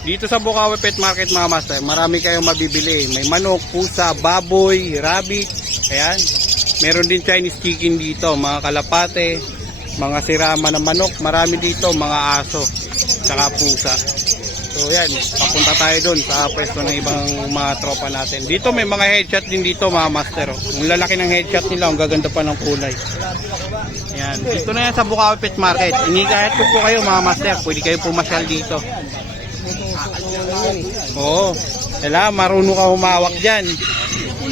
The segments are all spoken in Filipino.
Dito sa Bukawi Pet Market mga master, marami kayong mabibili. May manok, pusa, baboy, rabbit. Ayan. Meron din Chinese chicken dito, mga kalapate, mga sirama ng manok. Marami dito, mga aso, saka pusa. So yan, papunta tayo doon sa pwesto ng ibang mga tropa natin. Dito may mga headshot din dito mga master. Oh. Ang lalaki ng headshot nila, ang gaganda pa ng kulay. Yan, dito na yan sa Bukawi Pet Market. Inikahit ko po kayo mga master, pwede kayo pumasyal dito. Oo. Kailangan marunong ka humawak dyan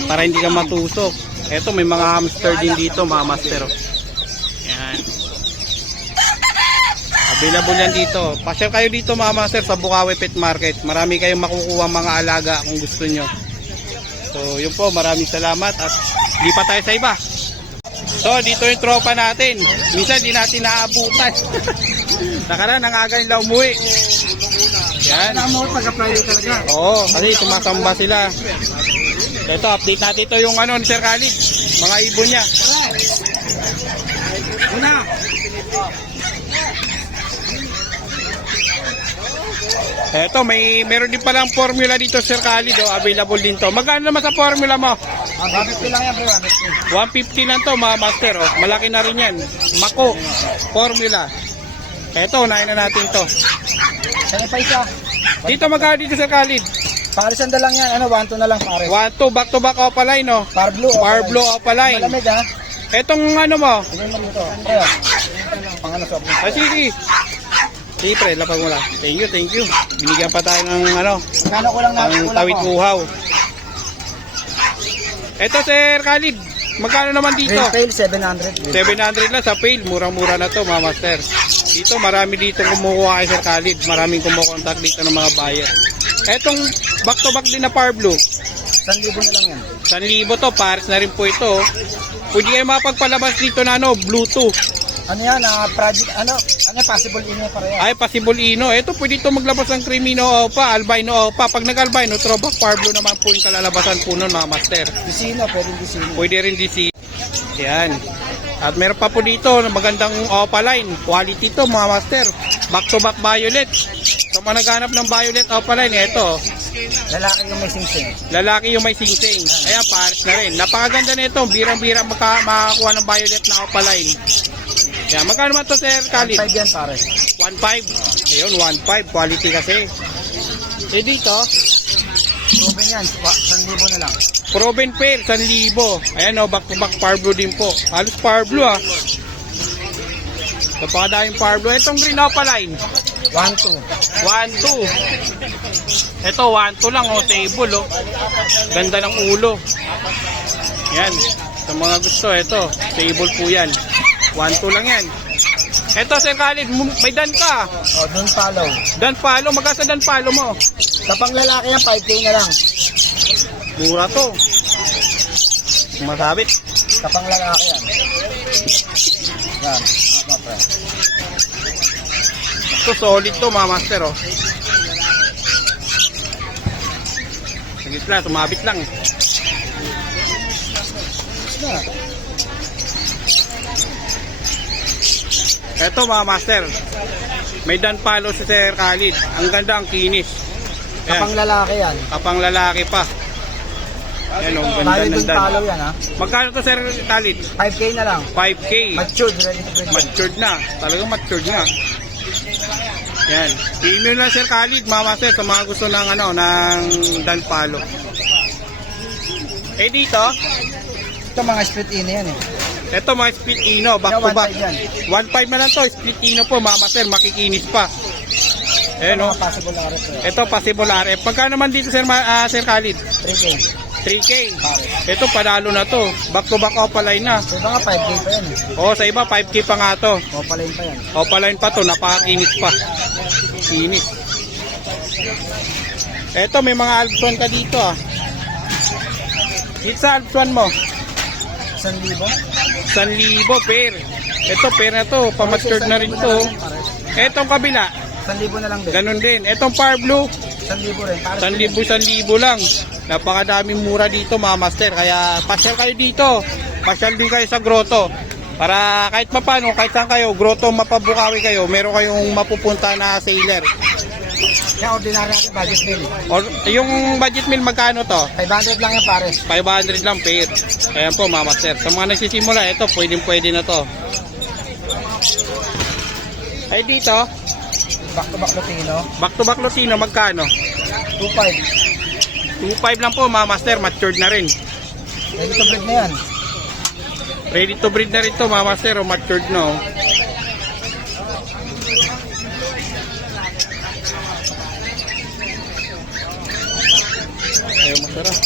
para hindi ka matusok. Eto may mga hamster din dito mga master. oh. Yan. Available yan dito. Pasyal kayo dito mga master sa Bukawi Pet Market. Marami kayong makukuha mga alaga kung gusto nyo. So yun po, maraming salamat at di pa tayo sa iba. So dito yung tropa natin. Minsan di natin naaabutan. Nakaraan, ang aga nila umuwi. Yan. Alam mo, taga-Friday talaga. Oo, kasi sumasamba sila. Ito, update natin ito yung ano Sir Khalid. Mga ibon niya. Una, Ito, may meron din palang formula dito Sir Khalid. Oh, available din to. Magkano naman sa formula mo? ang bakit lang yan, bro? Bakit 150 lang to mga master. Oh. Malaki na rin yan. Mako, formula. Ito, unahin na natin to. Saan pa isa? Dito magkano dito Sir Khalid? Pangalisan na lang yan, ano, 1 na lang pare. 1, 2, back to back opaline. No? Par blue. Bar blue opaline. Malamig ha. Etong ano mo? Tingnan mo dito. Ayan. Pang ano, drink. Ah, sige. Sige pre, lapag mo lang. Thank you, thank you. Binigyan pa tayo ng ano, Kano ko lang ang natin tawid kuhaw. Ito Sir Khalid, magkano naman dito? Retail 700. 700 lang sa fail, murang-mura na to mga master. Dito marami dito kumukuha kay Sir Khalid, maraming kumukontak dito ng mga buyer. Etong back to back din na Power Blue, 1,000 na lang yan. 1,000 to, pares na rin po ito. Pwede kayo mapagpalabas dito na ano, Bluetooth. Ano yan, ah, project, ano, ano, possible in yan pare yan. Ay, possible ino. Ito, pwede ito maglabas ng Crimino Opa, Albino Opa. Pag nag-albino, throwback Power Blue naman po yung kalalabasan po nun, mga master. Disino, pwede disino. Pwede rin DC. Yan. At meron pa po dito, magandang Opa line. Quality to, mga master. Back to back violet. So, mga naghanap ng violet Opa line, ito. Lalaki yung may sing-sing. Lalaki yung may sing-sing. Ayan, pares na rin. Napakaganda nito. Birang-birang maka makakuha ng violet na Opa line. Yan, magkano man to, Sir Khalid? 5 yan pare. 1.5. Ayun, 1.5. Quality kasi. Eh dito, Proven yan, 1,000 na lang. Proven pair, 1,000. Ayan o, back to back blue din po. Halos blue ah. Napakadaming blue. Itong green pa line. 1, 2. 1, 2. Ito, 1, 2 lang o, table o. Ganda ng ulo. Yan. Sa mga gusto, ito, table po yan. 1, 2 lang yan. Ito, Sir Khalid, may dan ka. O, doon follow. Dan palo, magkasa dan palo mo. Kapang lalaki yan, 5K na lang. Mura to. Masabit. Kapang lalaki yan. Yan, mga pre. Ito solid to mga master oh. Sagit lang, tumabit lang. Na. Ito mga master. May dan palo si Sir Khalid. Ang ganda ang kinis. Kapang Ayan, lalaki yan. kapang lalaki pa. Ayan oh, ang ganda ng dan. follow yan ha. Magkano to Sir Khalid? 5K na lang. 5K. Matured, ready to breed. Matured na. Talagang matured na. Yan. I-email na Sir Khalid, mga master, sa mga gusto ng ano, ng dan palo. Eh dito, Ito mga split in yan eh. Ito mga split ino, back to back. 1.5 yan. 1.5 na lang to, split ino po, mama sir, makikinis pa. Ayan Ano o. possible rin ito. Ito, possible RF. Pagkano naman dito, sir, ah, sir Khalid? 3K. 3K. Pare. Ito, panalo na to. Back to back opaline na. Ito nga 5K pa yan eh. O, sa iba, 5K pa nga to. O palain pa yan. Opaline pa to, napakakinis pa. Kinis. Ito, may mga Alpson ka dito ah. Dito sa Alpson mo, 1,000? 1,000 pair. Ito, pair na to. Pamature na rin to. Etong kabila, 1,000 na lang din. Ganun din. Etong Power Blue, 1,000 rin. Para 1,000, 1,000 lang. Napakadaming mura dito mga master. Kaya pasyal kayo dito. Pasyal din kayo sa grotto. Para kahit papano, kahit saan kayo, grotto mapabukawi kayo, meron kayong mapupunta na sailor. Yan, ordinary natin budget meal. Or, yung budget meal magkano to? 500 lang yan pares. 500 lang pair. Ayan po mga master. Sa mga nagsisimula, ito pwedeng pwede na to. Ay dito, Back to back Lutino. back to back Lutino, magkano? 2.5. 2.5 lang po mga master, matured na rin. Ready to breed na yan. Ready to breed na rin to mga master, o matured na oh. Ayun masarap.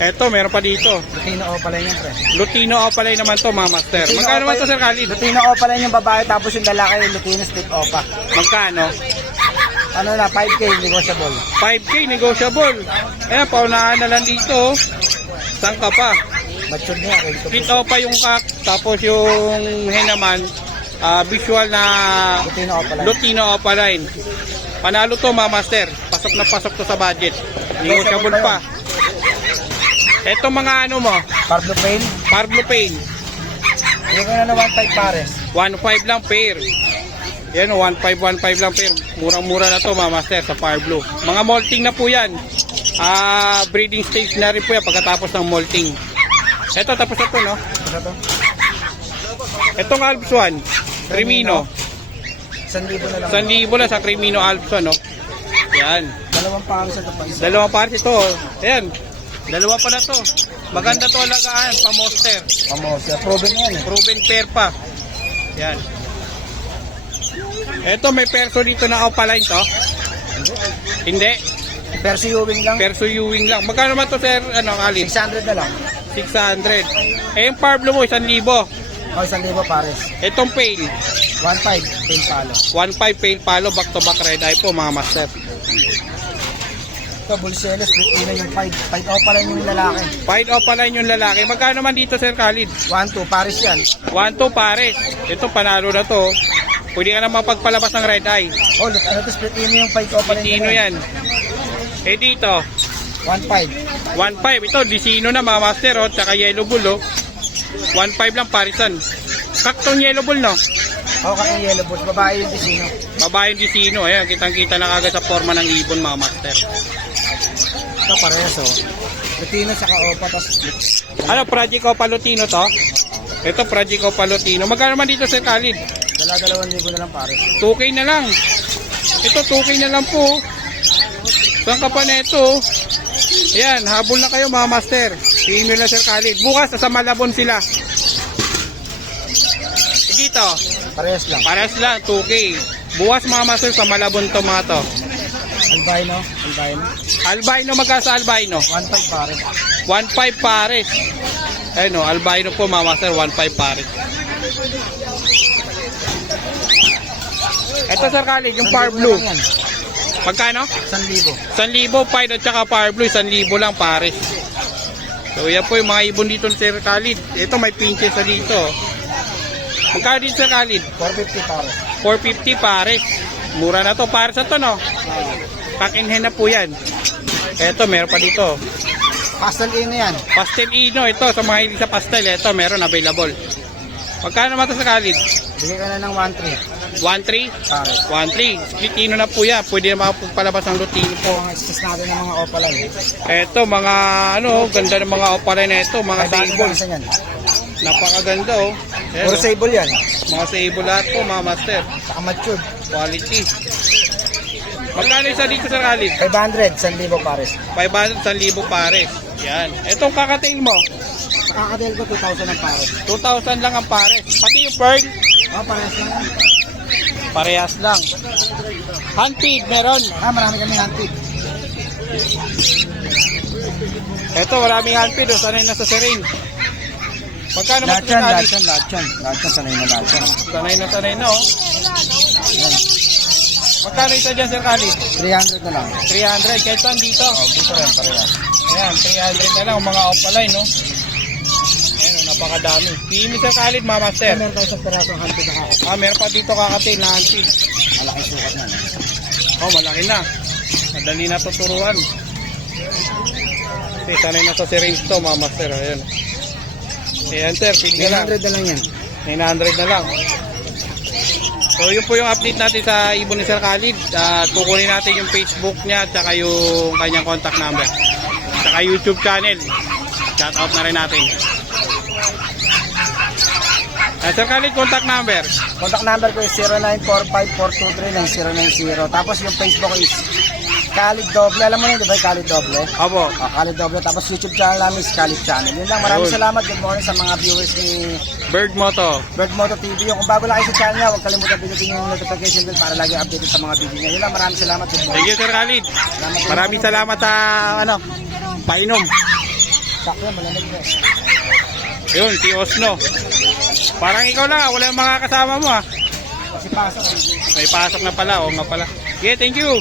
Eto, meron pa dito. Lutino Opaline yan, pre. Lutino Opalay naman to mga master. Lutino Magkano naman to Opaline- Sir Khalid? Lutino Opaline yung babae, tapos yung lalaki, Lutino Split Opa. Magkano? Ano na, 5K, negotiable. 5K negotiable. Ayan, paunahan na lang dito. oh. Saan ka pa? Matured na yan, ready to breed. Dito pa yung kak, tapos yung hen naman, ah, visual na Lutino Opaline. Lutino Opaline. Panalo to mga master. Pasok na pasok to sa budget. Negotiable pa. Ito mga ano mo, Pablo Pain. Parblo Pain. Hindi ko na na 1.5 pares. 1.5 lang pair. Yan, 1.5, 1.5 lang pair. Murang-mura na to mga master sa Parblo. Mga molting na po yan. Ah, breeding stage na rin po yan pagkatapos ng molting. Ito, tapos na to, no? Ano to? Itong Alps 1, Crimino. 1,000 na lang. 1,000 na sa Crimino Alps 1, no? Yan. Dalawang pares sa pa isa. Dalawang party to. Ayan. Dalawa pa na to. Maganda to alagaan, pa-monster. Pamos. Proven na yan eh. Proven pair pa. Yan. Ito, may perso dito na opaline to. Hindi. Percy Ewing lang. Perso Ewing lang. Magkano naman to, sir? Ano, Alin? 600 na lang. 600. Eh, yung Pablo mo, 1,000. O, 1,000 pares. Itong pail. 1.5, pain palo. 1,500 pail palo, back to back red eye po, mga master. Ito, Bulceles, Lutino yung 5. 5 o pala yung lalaki. Fight opaline yung lalaki. Magkano naman dito, sir Khalid? 1-2, pares yan. 1-2 pares. Ito, panalo na to. Pwede ka na mapagpalabas ng red eye. Oh, lut- ano to, split ino yung 5 o pala Dino yan. Eh dito, 1.5. 1.5. Ito, Disino na mga master, oh, tsaka Yellow Bull, oh. 1.5 lang parisan. Kaktong Yellow Bull, no? O, kaya yellow bulls. Babae yung Disino. Babaeng Disino, ayan, kitang-kita na kagad sa forma ng ibon, mga master. Ito, parehas o. Lutino saka opa, tapos Ano, Project Opalutino to? Ito, Project Opalutino. Magkano naman dito, Sir Khalid? dala-dalawang libo na lang pares. 2K na lang. Ito, 2K na lang po. Saan ka pa na ito? Ayan, habol na kayo mga master. Email na Sir Khalid. Bukas, sa Malabon sila. Dito, Parehas lang. Pares lang, 2K. Bukas mga master sa Malabon to mga to. Albino, albino. Albino, magkano sa albino? 1.5 pares. 1.5 pares. Ayun o, albino po mga master, 1.5 pares. Ito Sir Khalid, yung Power Blue. Yan. Magkano? 1,000. 1,000 Pied at saka Power Blue, 1,000 lang pares. So yan po yung mga ibon dito Sir Khalid. Ito may pinches na dito. Magkano dito Sir Khalid? 450 pares. 450 pares. Mura na to. Pares na to no? Pakinhen na po yan. Ito, meron pa dito. Pastel ino yan. Pastel Ino, ito sa mga hindi sa pastel, ito meron available. Magkano naman ito sa Khalid? Bigay ka na ng 1.3 1.3? pares. 1.3. Split Ino na po yan. Pwede na makapagpalabas ng Lutino Ito ang excess natin ng mga opalan. Ito, mga ano, ganda ng mga opalay na ito, mga sable. Napakaganda oh. Ayan, Puro oh. sable yan. Mga sable lahat po, mga master. Saka matured. Quality. Magkano isa dito sa Khalid? 500, 1,000 pares. 500, 1,000 pares. Yan. Itong kakatail mo, Nakakatel ko 2,000 ang pares. 2,000 lang ang pares. Pati yung pearl, Oh, pares lang yan. parehas lang. Handfeed, meron. Ah, marami kami hunted. Ito, maraming handfeed. Oh, sanay na sa serene. Magkano mas yan, lahat yan. Lahat yan, sanay na lahat yan. Sanay na sanay na oh. Yan. Magkano isa dyan, Sir Khalid? 300 na lang. 300. Kahit saan dito. Oh, dito rin, parehas. Ayan, 300 na lang ang mga opaline, no? Ayan, oh, napakadami. Pili Sir Khalid, mga master. Meron tayo sa perasong hunted na kakot. Ah, meron pa dito kakatil na handfeed. Malaki sukat na. no? Oh, malaki na. Madali na tuturuan. Okay, sanay na sa syringe to, mga master. Ayan. Ayan, sir. Pili ka lang. 300 na lang yan. 900 na lang. So yun po yung update natin sa Ibon ni Sir Khalid. At kukunin natin yung Facebook niya at saka yung kanyang contact number. Saka YouTube channel. Shout out na rin natin. Ah, Sir Khalid, contact number. Contact number ko is 0945-423-9090. Tapos yung Facebook is Khalid Doble. Alam mo na yun, di ba? Khalid Doble. Opo. Ah, Khalid Doble. Tapos YouTube channel namin is Khalid Channel. Yun lang. Maraming Ayun. salamat. Good morning sa mga viewers ni Bird Moto. Bird Moto TV. Yung kung bago lang kayo sa channel niya, huwag kalimutan pinutin yung notification bell para lagi updated sa mga video niya. Yun lang. Maraming salamat. Good morning. Thank you, Sir Khalid. Salamat. Maraming salamat sa ano, painom. Sakto, malamig na. Yun, si Osno. Parang ikaw lang, ah, wala yung mga kasama mo ah. Kasi pasok. May pasok na pala, o nga pala. Yeah, thank you.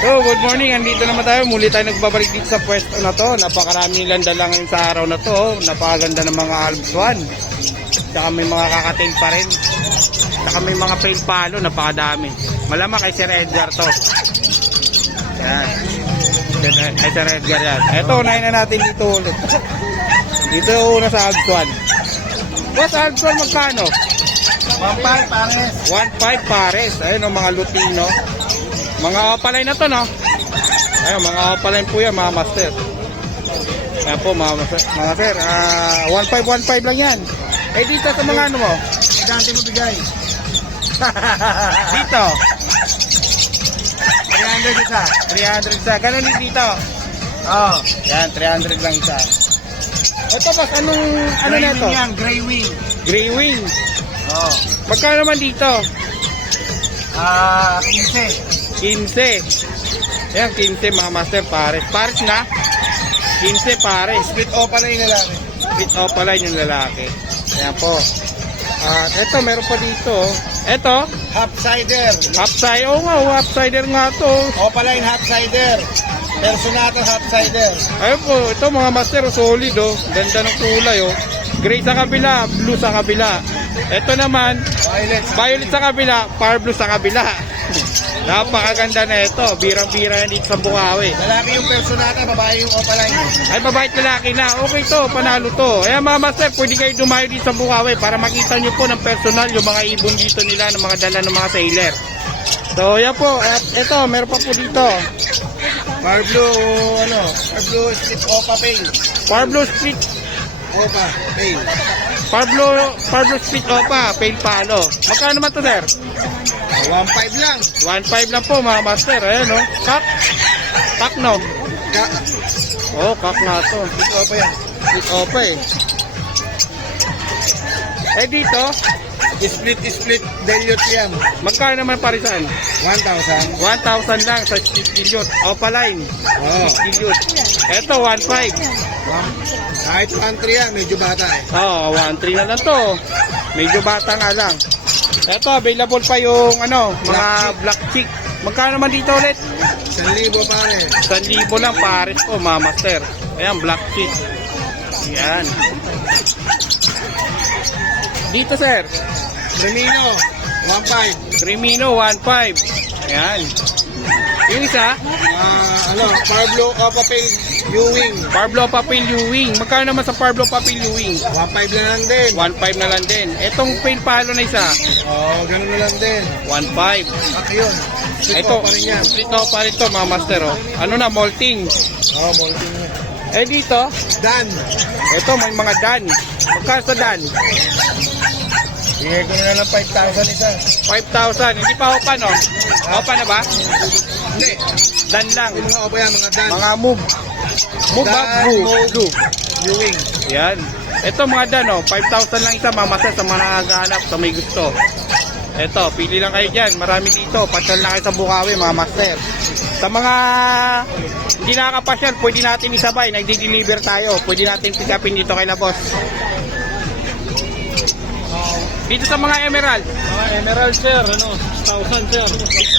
So, good morning. Andito naman tayo. Muli tayo nagbabalik dito sa pwesto na to. Napakarami nilang dala ngayon sa araw na to. Napakaganda ng mga Alps 1. Tsaka may mga kakatil pa rin. Tsaka may mga fail palo. Napakadami. Malamang kay Sir Edgar to. Yan. Kay Sir Edgar yan. Eto, unahin na natin dito ulit. Dito una sa Alps 1. Boss, Alps 1 magkano? Pampay, pares. 1.5 pares. Ayun o, mga Lutino. Mga opalay na to, no? Ayun, mga opalay po yan, mga master. Ayan po, mga master. Mga sir, ah 1.5, 1.5 lang yan. Eh, dito sa mga ano mo? Dante mo bigay. Dito, 300 isa. 300 isa. Ganun din dito. Oh. Yan, 300 lang isa. Ito, boss, anong, ano na ito? yan, gray wing. Gray wing. Oh. Magkano naman dito? Ah, 15. 15. Ayan, 15 mga master, pares. Pares na? 15 pares. Split o pala yung lalaki. Bit o pala yung lalaki. Ayan po. At eto, meron pa dito. Eto, Half cider. upside. Oo nga, upsider nga to. O pala yung half cider. Personato half cider. Ayun po, ito mga master, solid oh. Ganda ng kulay oh. Gray sa kabila, blue sa kabila. Ito naman, Violet. violet sa kabila, far blue sa kabila. Napakaganda na ito. Birang-bira yan dito sa Bukawi. Lalaki yung personata, babae yung opaline. Ay, babait lalaki na. Okay to, panalo to. Ayan mga master, pwede kayo dumayo dito sa Bukawi para makita nyo po ng personal yung mga ibon dito nila ng mga dala ng mga sailor. So, yan po. At ito, meron pa po dito. Far blue, ano, far blue split opa pain. Far Blue Split. Opa, pain. Far Blue, Far Blue Split Opa, Pale Palo. Magkano naman to, sir? 1.5 lang. 1.5 lang po mga master. Ayan, no? Kak. Kak, no? Ka Oh, kak na to. split opa yan. Split Opa, eh. Eh, dito, Split, split, dilute yan. magkano naman parisan? 1,000. 1,000 lang sa split dilute. Opa line. Oo. Dilute. Ito, 1.5. Kahit 1.3 yan, medyo bata eh. Oo, oh, 1.3 na lang to. Medyo bata nga lang. Ito, available pa yung ano, mga black chick. Magkano naman dito ulit? 1,000 pare. 1,000 lang pares po, mga master. Ayan, black chick. Yan. Dito, sir. Remino, 1.5. Crimino, 1.5. Ayan. Yung isa, Ah, ano, opa pain, Ewing. Parblo Papel Ewing. Magkano naman sa Parblo Papel Ewing? 1.5 na lang din. 1.5 na lang din. Etong pail palo na isa, Oo, oh, ganun na lang din. 1.5. At yun, split Ito, opa rin yan. split off pa rin to, mga master. Oh. Ano na, molting. Oo, oh, molting yan. Eh dito, Dan, ito may mga dan. Magkano sa dan? bigay ko na lang 5,000 isa. 5,000. Hindi pa opa, no? Opa na ba? Hindi, Dan lang. yung mga opa yan, mga Dan. Mga move. Move ba? Dan, Blue. move. Blue. Ewing. Yan. Ito mga dan, oh. 5,000 lang isa, mga master, sa mga nagahanap, sa may gusto. Ito, pili lang kayo dyan. Marami dito. Pasyal na kayo sa Bukawi, mga master. Sa mga hindi nakakapasyal, pwede natin isabay. Nagdi-deliver tayo. Pwede natin pick upin dito kay Labos. Dito sa mga emerald. Mga emerald sir, ano, 6,000 sir.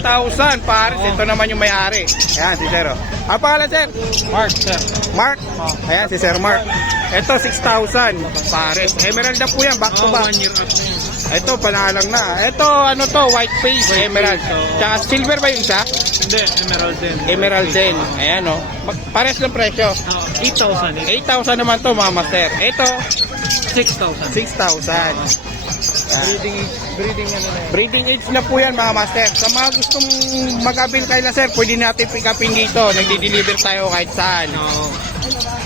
6,000 pares. Ito naman yung may-ari. Ayan, si Sir. oh. Ang pangalan, Sir? Mark sir. Mark. Ayan, si Sir Mark. Ito, 6,000 pares. Emerald na po yan, back to back. year up na yun. Ito, panalang na. Ito, ano to, white face, emerald. face, oo. Tsaka silver ba yung isa? Hindi, emerald din. Emerald din. Ayan, o. Mag- Pares lang presyo. 8,000. 8,000 naman to, mga master. Ito, 6,000. 6,000. Breeding, breeding ano na yan. Breeding age na po yan mga master. Sa mga gustong mag-avail kay sir, pwede natin pick upin dito. Nagdi-deliver tayo kahit saan. Oo.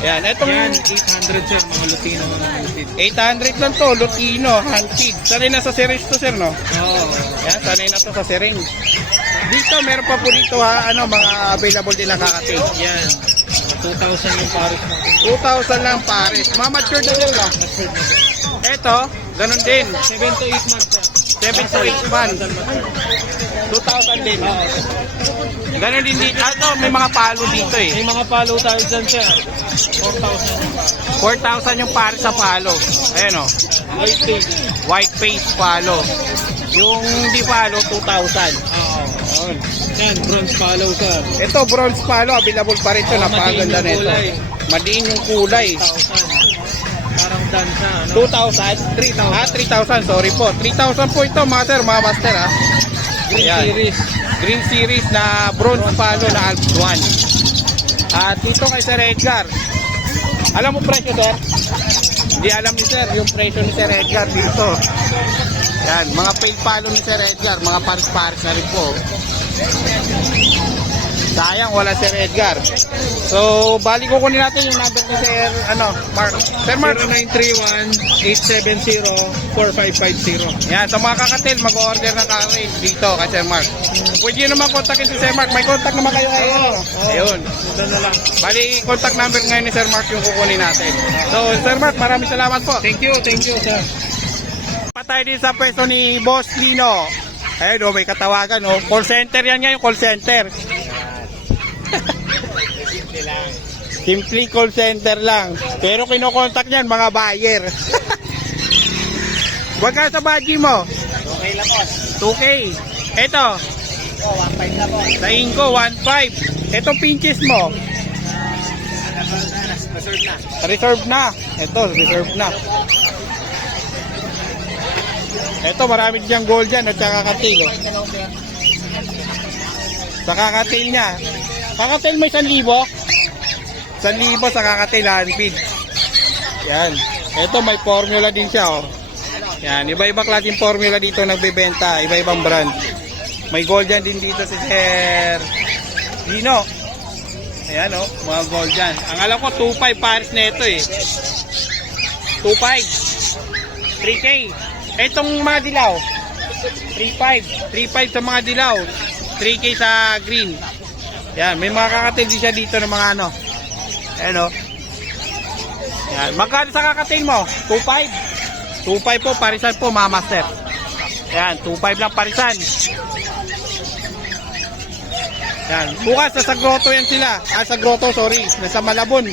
Yan, etong Yan, 800 sir, mga Lutino, mga Lutino. 800 lang to, Lutino, handpid. Sanay na sa series to sir, no? Oo. Yan, sanay na to sa sering. Dito, meron pa po dito ha, ano, mga available din na kakating. Yan. 2,000 yung pares natin. 2,000 lang pares. Mamature na? Matured na sir. Eto, ganun din. 7 to 8 months sir. 7 to 8 months. 2,000 din. Ganun din dito. Ah, to, may mga palo dito eh. May mga palo tayo dyan sir. 4,000 yung pares. 4,000 yung pares sa palo. Ayan o. White face. White face palo. Yung di palo, 2,000. Yan, bronze palo sir. Ito, bronze palo. Available pa rin ito. Oh, Napakaganda nito. kulay. Madiin yung kulay. 1,000. Parang dansa, ano? 2,000? 3,000. Ah, 3,000. Sorry po. 3,000 po ito, mga sir, mga master, ha? Green Ayan. series. Green Series na bronze palo na Alps 1. At dito kay Sir Edgar. Alam mo presyo, sir? Hindi alam ni sir yung presyo ni Sir Edgar dito. Yan, mga paid palo ni Sir Edgar, mga pares-pares na rin po. Sayang, wala Sir Edgar. So, bali ko kunin natin yung number ni Sir, ano, Mark. Sir Mark, 0931-870-4550. Yan, sa mga kakatil, mag-order ng kakakatil dito kay Sir Mark. Pwede nyo naman kontakin si Sir Mark. May contact naman kayo kayo. Oo. Ayun. Doon na lang. Bali, contact number ngayon ni Sir Mark yung kukunin natin. So, Sir Mark, maraming salamat po. Thank you, thank you, sir. Patay din sa pwesto ni Boss Lino. Ayun, oh, may katawagan, oh. Call center yan ngayon, call center. Simply call center lang. Pero kinokontak niyan, mga buyer. Ka sa budgie mo. Okay lang, boss. 2K. Ito, Oh, 1.5 na po. sa Ingo, 1.5. Ito pinches mo. Reserve na. Reserve na. Ito, reserve na. Ito, marami diyang gold dyan at saka kakatil. Oh. Sa kakatil niya. Kakatil may 1,000. 1,000 sa kakatil, handpid. Yan. Ito, may formula din siya. Oh. Yan, iba-iba klaseng formula dito nagbebenta. Iba-ibang brand. May gold dyan din dito si Sir Lino. Ayan oh, mga gold dyan. Ang alam ko, 2.5 pares na ito eh. 2.5. 3K. Itong mga dilaw. 3.5. 3.5 sa mga dilaw. 3K sa green. Yan, may mga kakatil din siya dito ng mga ano. Ayan oh. Yan, magkano sa kakatil mo? 2.5. 2.5 po, parisan po, mga master. Yan, 2.5 lang parisan. Yan, bukas sa Sagroto yan sila. Ah, sa Grotto, sorry. Nasa Malabon.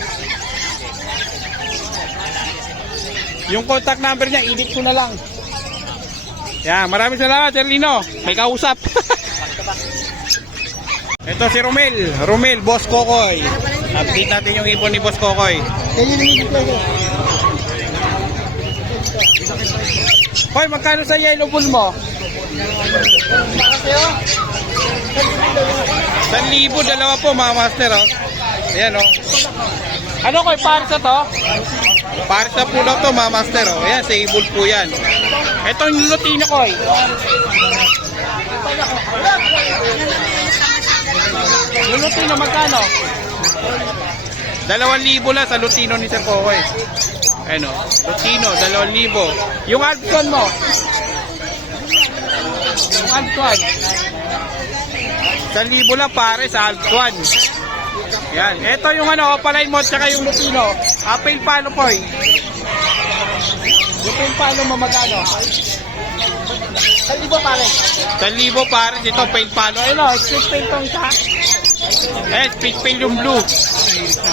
Yung contact number niya, edit ko na lang. Yan, maraming salamat, Sir Lino. May kausap. Ito si Romel. Romel, Boss Kokoy. Update natin yung ibon ni Boss Kokoy. Hoy, magkano sa yellow bull mo? San libo, dalawa po mga master, oh. Ayan, oh. Ano koy, pares na to? Pares na po daw to, mga master, oh. Ayan, sa ibon po yan. Ito yung lutino koy. Yung lutino, magkano? Dalawang libo lang sa lutino ni Sir Kokoy. Ano, lutino, dalawang libo. Yung Alpson mo? Yung Alpson? Isang libo lang pare sa Alpson. Yan. Ito yung ano, opaline mo tsaka yung lutino. Apple palo po eh. Yung palo mo magkano? Pare. Isang libo pare. Ito pale palo. Ayun o, split pail tong isa. Eh, split pail yung blue.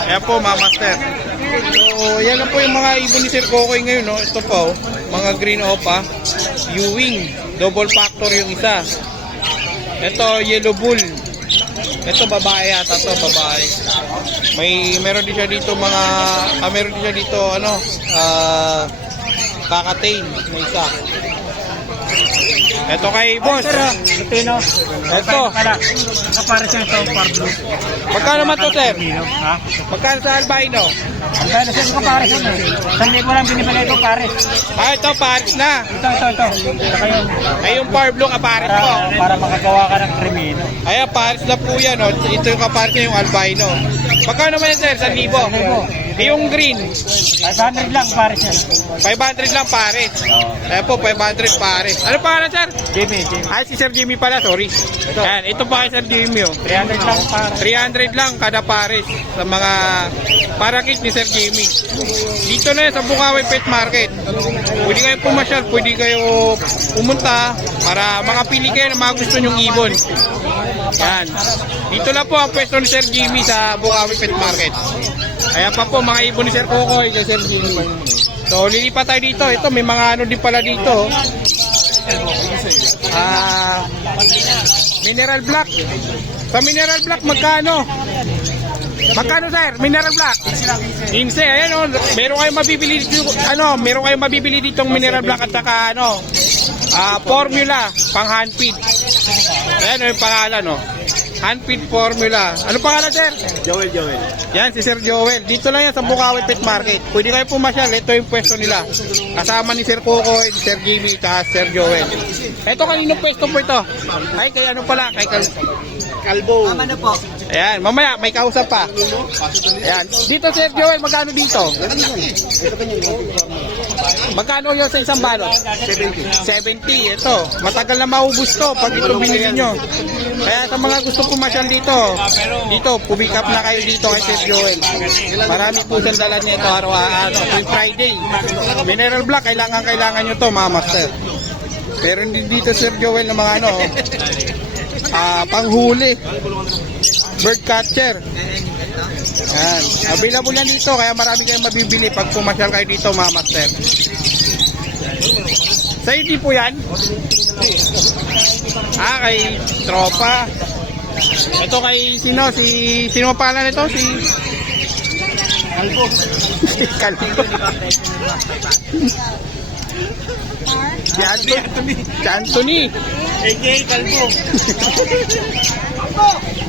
Ayan po mga master. So, yan na po yung mga ibon ni Sir Kokoy ngayon. No? Ito po, mga green opa. Ewing. Double factor yung isa. Ito, yellow bull. Ito babae yata to, babae. May meron din siya dito mga ah, meron din siya dito ano, ah kakatail na isa. Ito kay boss. Ah, Lutino. Ito. Kapara siya ito, Pablo. Magkano naman to, sir? Ha? Magkano sa albino? Ang gano'n siya kapara siya. eh. Saan libo lang binibigay ito, pares. Ah, ito, pares na. Ito, ito, ito. Ito kayo. Ay, yung Parblo, kapares ko. para makagawa ka ng krimino. Ayan, pares na po yan. Oh. Ito yung kapares niya, yung albino. Magkano yan, sir? 1,000. Eh, Yung green, 500 lang, pares siya. 500 lang pares. Ayan po, 500 pares. Ano pa sir? Jimmy, Jimmy. Ay, si Sir Jimmy pala, sorry. Ayan, ito pa kay Sir Jimmy. Oh. 300 lang, pares. 300 lang kada pares sa mga parakit ni Sir Jimmy. Dito na yan sa Bukawi Pet Market. Pwede kayo pumasyal, pwede kayo pumunta para makapili kayo ng mga gusto nyong ibon. Yan. Dito na po ang pwesto ni Sir Jimmy sa Bukawi Pet Market. Ayan pa po mga ibon ni Sir Kokoy kay Sir Jimmy. So lilipat tayo dito. Ito may mga ano din pala dito. Ah, mineral black. Sa mineral black magkano? Magkano sir? Mineral black? 15. Ayan oh, meron kayong mabibili dito, ano, meron kayong mabibili ditong mineral black at saka ano, ah, formula pang hand feed. Ayan oh, yung pangalan oh. Feed formula. Ano pangalan sir? Joel, Joel. Yan, si Sir Joel. Dito lang yan sa Bukawi Pet Market. Pwede kayo pumasyal. Ito yung pwesto nila. Kasama ni Sir Coco, Sir Jimmy, at Sir Joel. Ito kaninong pwesto po ito? Ay, kay ano pala? Kay Kal Kalbo. Tama na po. Ayan, mamaya may kausap pa. Ayan. Dito Sir Joel, magkano dito? Magkano yun sa isang balot? 70. 70, ito. Matagal na maubos to pag ito binili nyo. Kaya sa mga gusto pumasyal dito, dito, pumick up na kayo dito kay Sir Joel. Marami po siyang dala nito araw-araw. Tuwing Friday. Mineral Black, kailangan kailangan nyo to mga master. Pero hindi dito Sir Joel ng mga ano, ah, panghuli. Bird catcher. Yan. Available yan dito kaya marami kayong mabibili pag pumasyal kayo dito mga master. Sa hindi po yan? Ah, kay tropa. Ito kay sino? Si sino ang pangalan nito? Si Kalbo. si Kalbo. si Anthony. Si Anthony. AJ Kalbo.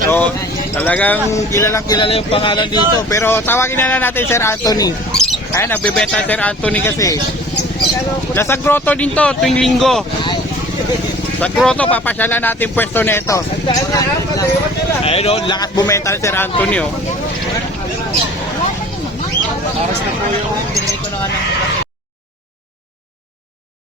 So, talagang kilalang kilala yung pangalan dito. Pero tawagin na lang natin Sir Anthony. Ay, nagbebenta Sir Anthony kasi. Nasa grotto din to tuwing linggo. Sa grotto, papasyalan natin pwesto nito. Ayun o, lakas bumenta ni Sir Anthony oh. Paras na po yung